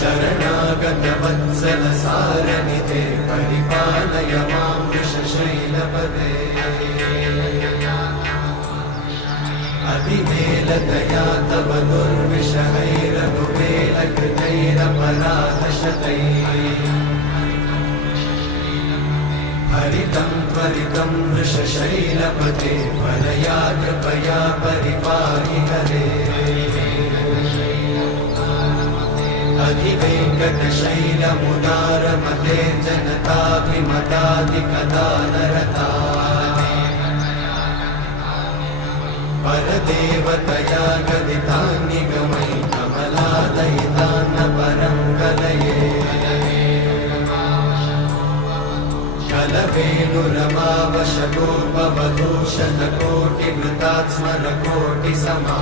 शरणागतवत्सल सारनिधे परिपालय मां वृषशैलपदे अधिवेलदया तव दुर्विषहैरनुवेलकृतैरपराधशतैः हरितं त्वरितं वृषशैलपते परया कृपया परिपाहि हरे अधिवेङ्कटशैलमुदारमते जनताभिमताधिकदानरता परदेवतया गदितान्निगमै कमलादयितान्न परं कलये कलवेणुरमावशतोपवधूषतकोटिवृतात् स्मरकोटिसमा